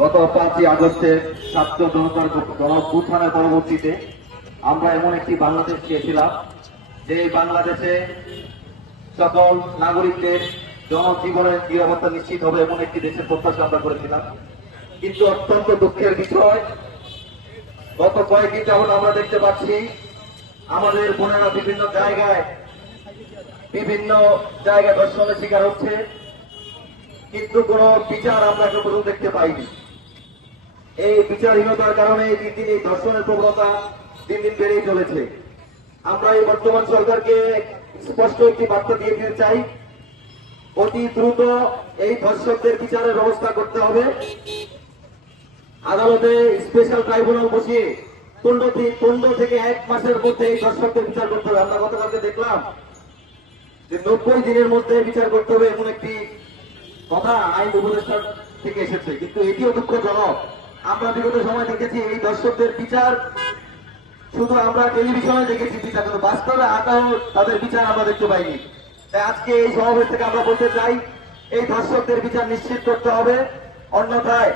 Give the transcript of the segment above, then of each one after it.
গত 5ই আগস্টের ছাত্র জনতার গণঅভ্যুত্থানের পরবর্তীতে আমরা এমন একটি বাংলাদেশ চেয়েছিলাম যে বাংলাদেশে সকল নাগরিকদের জনজীবনের নিরাপত্তা নিশ্চিত হবে এমন একটি দেশের প্রত্যাশা আমরা করেছিলাম। কিন্তু অত্যন্ত দুঃখের বিষয়, গত কয়েকদিন যাবৎ আমরা দেখতে পাচ্ছি আমাদের বোনেরা বিভিন্ন জায়গায় ধর্ষণের শিকার হচ্ছে, কিন্তু কোন বিচার আমরা এখন পর্যন্ত দেখতে পাইনি। এই বিচারহীনতার কারণে এই ধর্ষণের প্রবণতা দিন দিন বেড়েই চলেছে। আমরা এই বর্তমান সরকারকে স্পষ্ট একটি বার্তা দিয়ে দিতে চাই, অতি দ্রুত এই ধর্ষকদের বিচারের ব্যবস্থা করতে হবে। আদালতে স্পেশাল ট্রাইব্যুনাল বসিয়ে 15 থেকে 1 মাসের মধ্যে এই ধর্ষকদের বিচার করতে হবে। আমরা গতকালকে দেখলাম যে 90 দিনের মধ্যে বিচার করতে হবে এমন একটি কথা আইন উপদেষ্টার থেকে এসেছে, কিন্তু এটিও দুঃখজনক। আমরা বিগত সময় দেখেছি এই দর্শকদের বিচার শুধু আমরা টেলিভিশনে দেখেছি বিচার, কিন্তু বাস্তবে আতাও তাদের বিচার আমরা দেখতে পাইনি। তাই আজকে এই সমাবেশ থেকে আমরা বলতে চাই এই ধর্ষকদের বিচার নিশ্চিত করতে হবে, অন্যথায়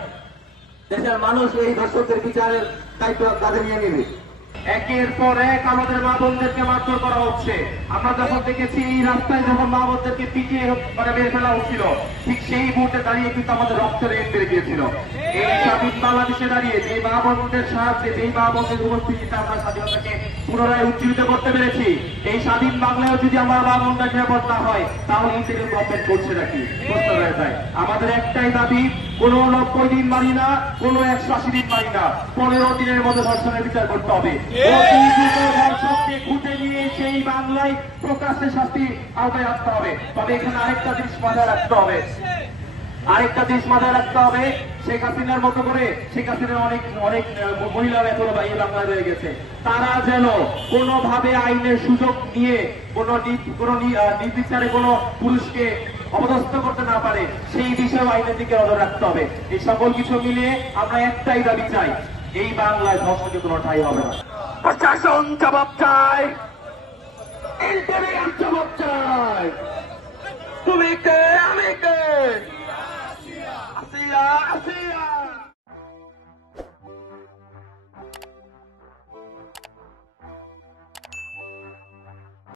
দেশের মানুষ এই ধর্ষকদের বিচারের দায়িত্ব কাঁধে নিয়ে নেবে। একের পর এক আমাদের মা বোনদেরকে মারধর করা হচ্ছে। আমরা যখন দেখেছি এই রাস্তায় যখন মা বোনদেরকে পিটিয়ে মেরে ফেলা হচ্ছিল, ঠিক সেই মুহূর্তে দাঁড়িয়ে কিন্তু আমাদের রক্তের রেট বেড়ে গিয়েছিল। এই স্বাধীন বাংলাদেশে দাঁড়িয়ে যে মা বোনদের সাহায্যে, যেই মা বোনদের উপস্থিতিতে আমরা স্বাধীনতাকে পুনরায় উজ্জীবিত করতে পেরেছি, এই স্বাধীন বাংলায় যদি আমার মা বোনরা নিরাপদ না হয় তাহলে এই থেকে গভর্নমেন্ট করছে নাকি প্রশ্ন রয়ে যায়। আমাদের একটাই দাবি, কোন 90 দিন মারি না, কোন 180 দিন মারি না, 15 দিনের মধ্যে ধর্ষণের বিচার করতে হবে। ধর্ষককে খুঁজে নিয়ে সেই বাংলায় প্রকাশ্যে শাস্তি আওতায় রাখতে হবে। তবে এখানে আরেকটা জিনিস মাথায় রাখতে হবে, শেখ হাসিনার মতো করে শেখ হাসিনার অনেক মহিলারা এখনো এই বাংলায় রয়ে গেছে। তারা যেন কোনোভাবে আইনের সুযোগ নিয়ে কোন নির্বিচারে কোন পুরুষকে অপদস্থ করতে না পারে, সেই বিষয়ে আইনের দিকে নজর রাখতে হবে। এই সকল কিছু মিলিয়ে আমরা একটাই দাবি চাই, এই বাংলায় ধর্ষণকে কোনো ঠাঁই হবে না। প্রশাসন জবাব চাই, জবাব চাই। তুমি কে, আমি কে? আসিয়া, আসিয়া।